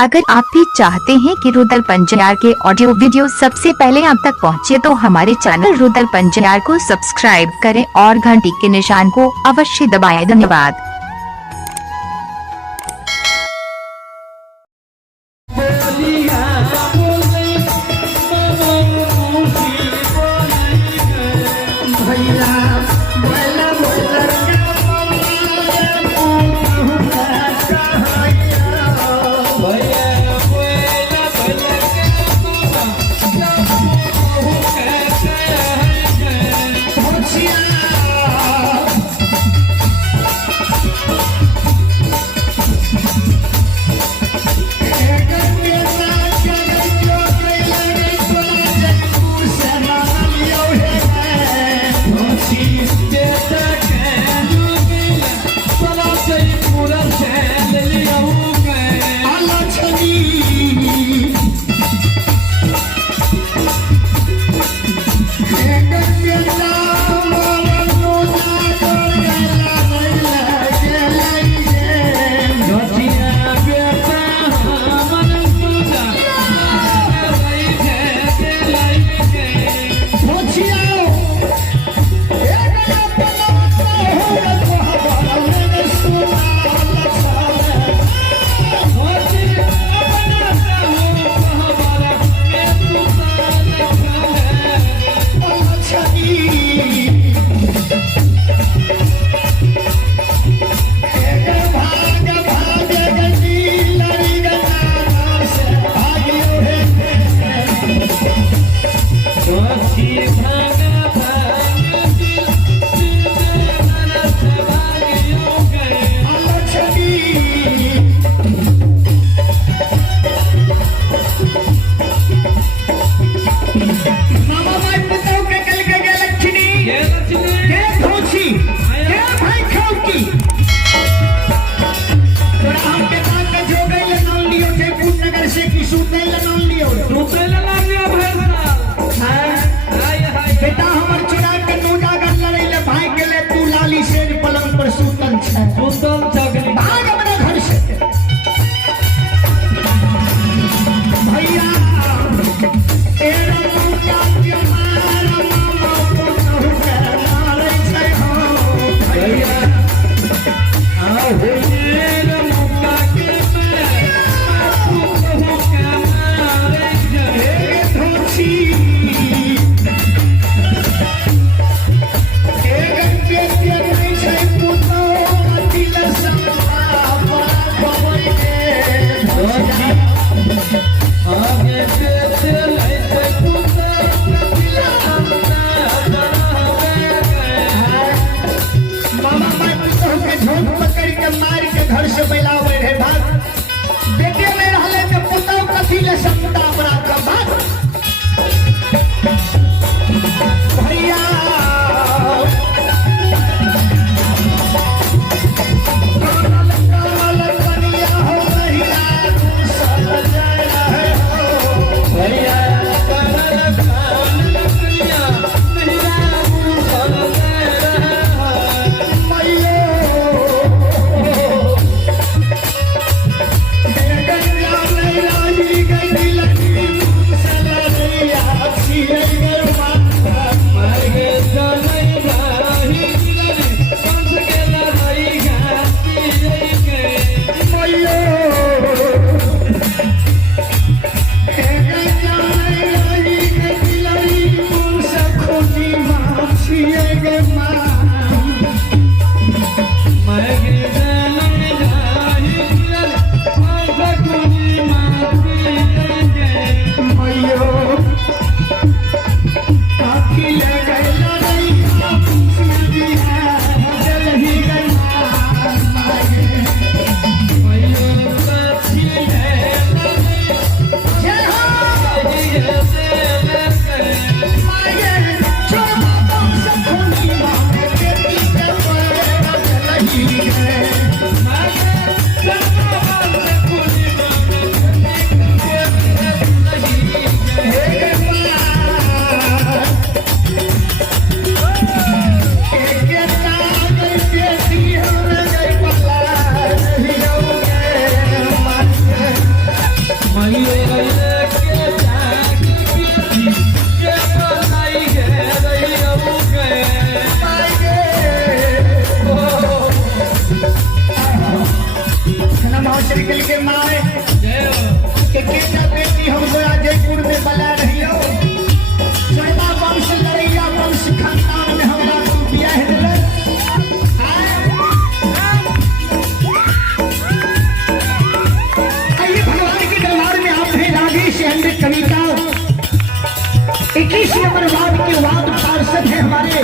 अगर आप भी चाहते हैं कि रुदल पंजयार के ऑडियो वीडियो सबसे पहले आप तक पहुंचे तो हमारे चैनल रुदल पंजयार को सब्सक्राइब करें और घंटी के निशान को अवश्य दबाएं। धन्यवाद। के मारे के केटा बेटी हम लोग जयपुर में बला रही हो चढ़वा वंश लड़ैया वंश खानदान में हमरा तुम बियाह दिले आइए भगवान के दरबार में आप हैं राजेश अंडे कविता 21 नंबर वार्ड के वार्ड पार्षद है हमारे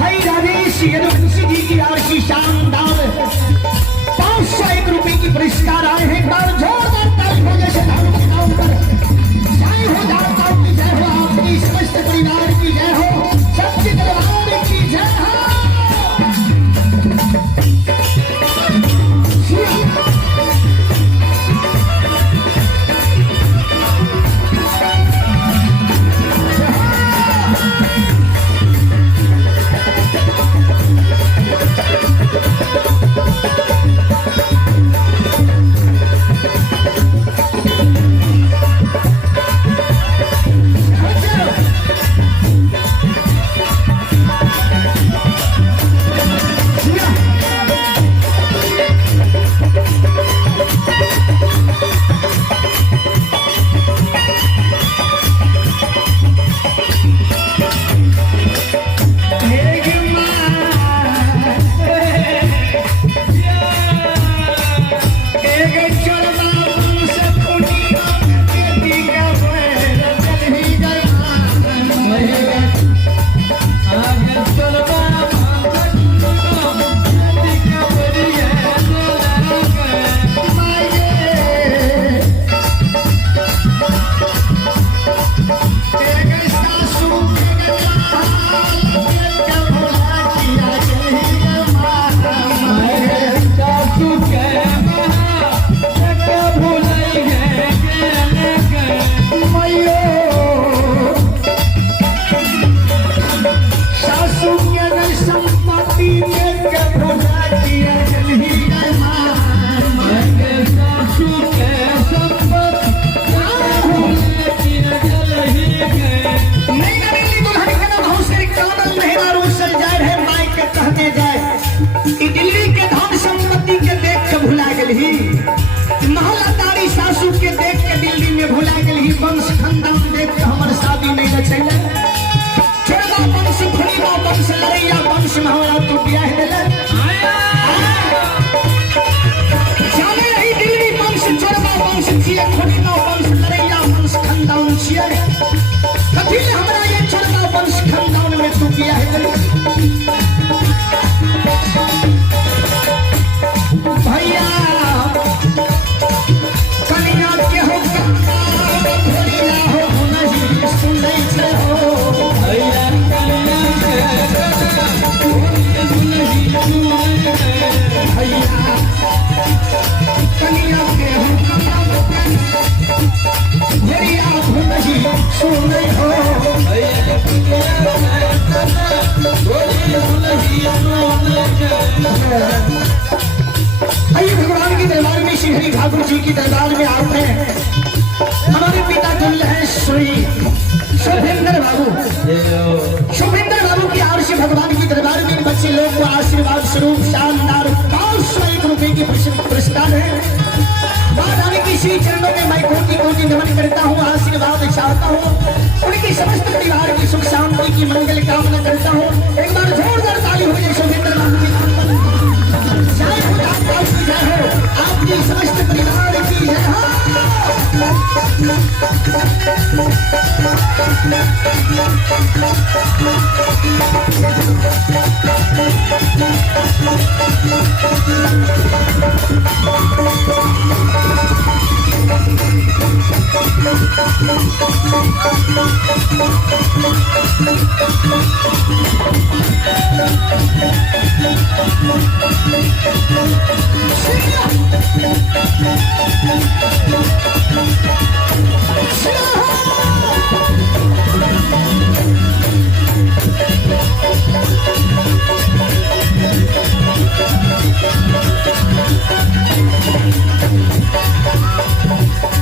भाई राजेश यदुवंशी जी की आरसी शानदार 501 रुपए की पुरस्कार आए हैं। एक बार जोरदार ताली हो जैसे धारों के नाम पर जय हो दाता की जय हो आपकी समस्त परिवार की जय हो सच्चे दरबार की जय हो। महलादारी सासू के देख के दिल्ली में भुला गई वंश खानदान देख के हमार शादी नहीं रचैले छोड़वा वंश खुड़ीवा वंश लड़ैया वंश में हमरा तू बियाह दिले जाने रही दिल्ली वंश छोड़वा वंश छिए खुड़ीवा वंश लड़ैया वंश खानदान छिए कथी ले हमरा ये छोड़वा वंश खानदान में तू बियाह दिले भैया कन्या के हो भैया हो नहीं सुनै छे हो भैया भैया कन्या के हो भैया हो नहीं सुनै हो आइए भगवान के दरबार में श्री हरि ठाकुर जी की दरबार में आप हैं हमारे पिता तुल्य हैं श्री शुभेंद्र बाबू की आर से भगवान के दरबार में बच्चे लोग को आशीर्वाद स्वरूप शानदार 501 रुपए की पुरस्कार है बाद आने की श्री चरणों में मैं कोटि कोटि नमन करता हूँ आशीर्वाद चाहता हूँ उनकी समस्त परिवार की सुख शांति की मंगल कामना करता हूँ। एक बार जोरदार ताली हो जाए शुभेंद्र बाबू की जय हो आपकी जय हो आपकी समस्त परिवार की जय हो।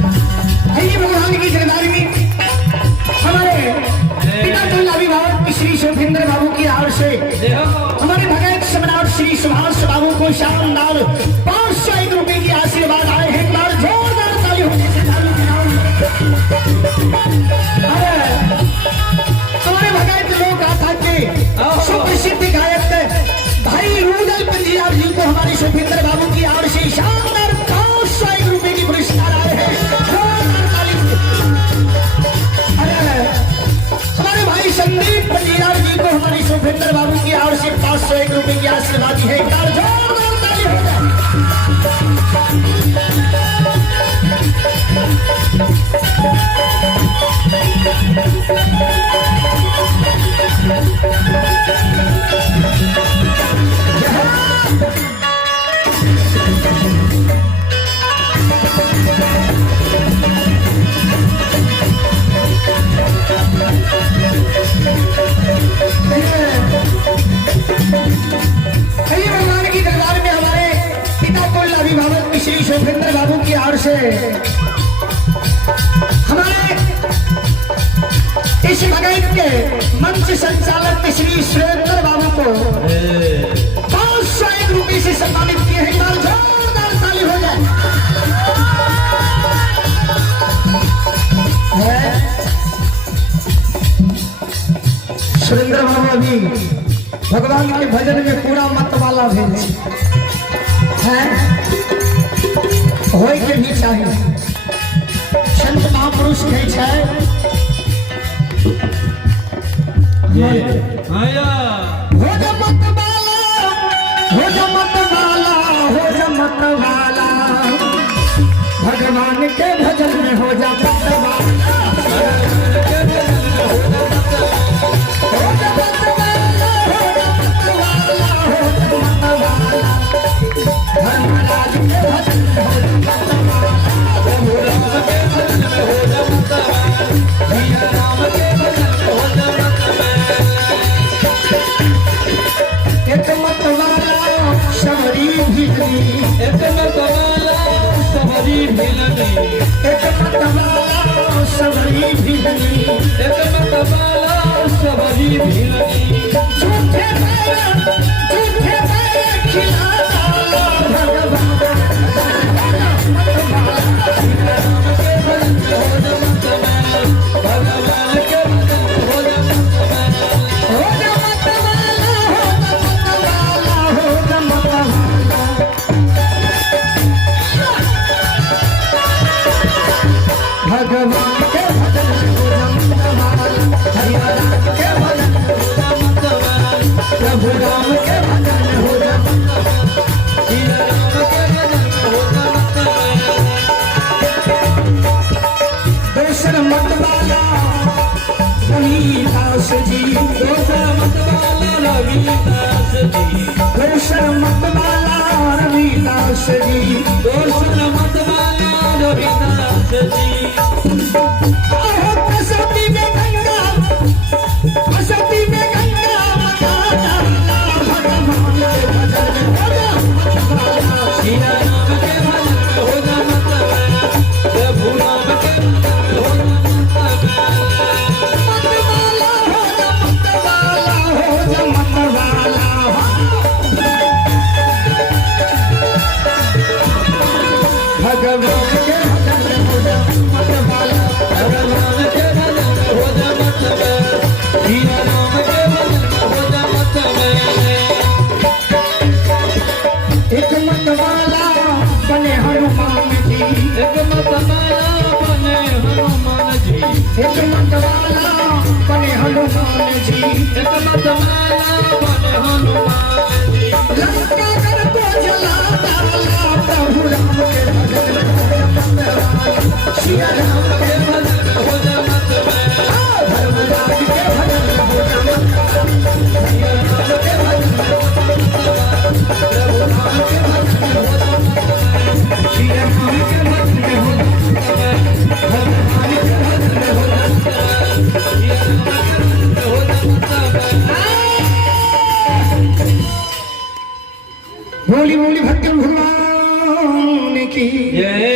भगवान की दरबार में हमारे पिता अभिभावक श्री शुभेंद्र बाबू की ओर से हमारे भगत सम्राट श्री सुभाष बाबू को शानदार 501 रुपए की आशीर्वाद आए हैं। एक बार हमारे भगत लोग आथा के सुप्रसिद्ध गायक भाई रूदल पंजियार जी को हमारे सुखविंदर बाबू की ओर से शानदार 501 रुपए की पुरस्कार आए हैं। हमारे भाई संदीप पंजियार जी को हमारे सुखविंदर बाबू की ओर से 501 रुपए की आशीर्वाद है। जोरदार ताली हो जाए। भगवान की दरबार में हमारे पिता को अभिभावक श्री सुखविंदर बाबू की ओर से हमारे इस भगत के मंच संचालक श्री सुरेंद्र बाबू को 501 रुपए से सम्मानित किए हैं। जोरदार ताली हो जाए। सुरेंद्र बाबू अभी भगवान के भजन में पूरा मत वाला भेज है, होय के भी चाहिए। संत महापुरुष कहे छै हो जा मत वाला, हो जा मत वाला, हो जा मत वाला, भगवान के भजन में हो जा मत वाला, हो जा मत वाला, धर्मराज के भजन में हो जा मत वाला, प्रभु राम के भजन में हो जा मत वाला, सिया राम के भजन में हो जा मत वाला। एक मत वाला सबरी भिलनी, एक मत वाला सबरी भिलनी, एक मत वाला सबरी भिलनी, एक मत वाला सबरी भिलनी, झूठे पैर खिलाता भगवान मत वाला, राम के भजन में हो जा मत वाला, भगवान के भजन में हो जा मत वाला, हो जा मत वाला, हो जा मत वाला, भगवान के भजन में हो जा मत वाला, हरिया राम के भजन में हो जा मत वाला, प्रभु राम के भजन में हो जा मत वाला, सिया राम के भजन में हो जा मत वाला। दोसर मत वाला रविदास जी, दोसर मत वाला रविदास जी, दोसर मत वाला रविदास जी, दोसर मत वाला रविदास जी। कसौटी में गंगा, कसौटी में गंगा मगाता, भगवान के भजन में हो जा मत वाला, सिया राम के भजन में हो जा मत वाला, प्रभु राम के भजन में हो जा मत वाला, मत वाला हो जा मत वाला, हो जा मत वाला, भगवान के भजन में हो जा मत वाला, भगवान के भजन में हो जा मत वाला, सिया राम के भजन में हो जा मत वाला। एक मत वाला बने हनुमान जी, एक मत वाला बने हनुमान जी, एक मत वाला बने हनुमान जी, एक मत वाला बने हनुमान जी, लंका कर को जला डाला, प्रभु राम के भजन में हो जा मत वाला, सिया राम के भजन में हो जा मत वाला, धर्मराज के भजन में हो जा मत वाला, सिया राम के भजन में हो जा मत वाला, प्रभु राम के भजन में हो जा मत वाला, सिया राम के भजन में हो जा मत वाला, भगवान के भजन में हो जा मत वाला, सिया राम के भजन में हो जा मत वाला। बोली बोली भक्त भगवान की जय।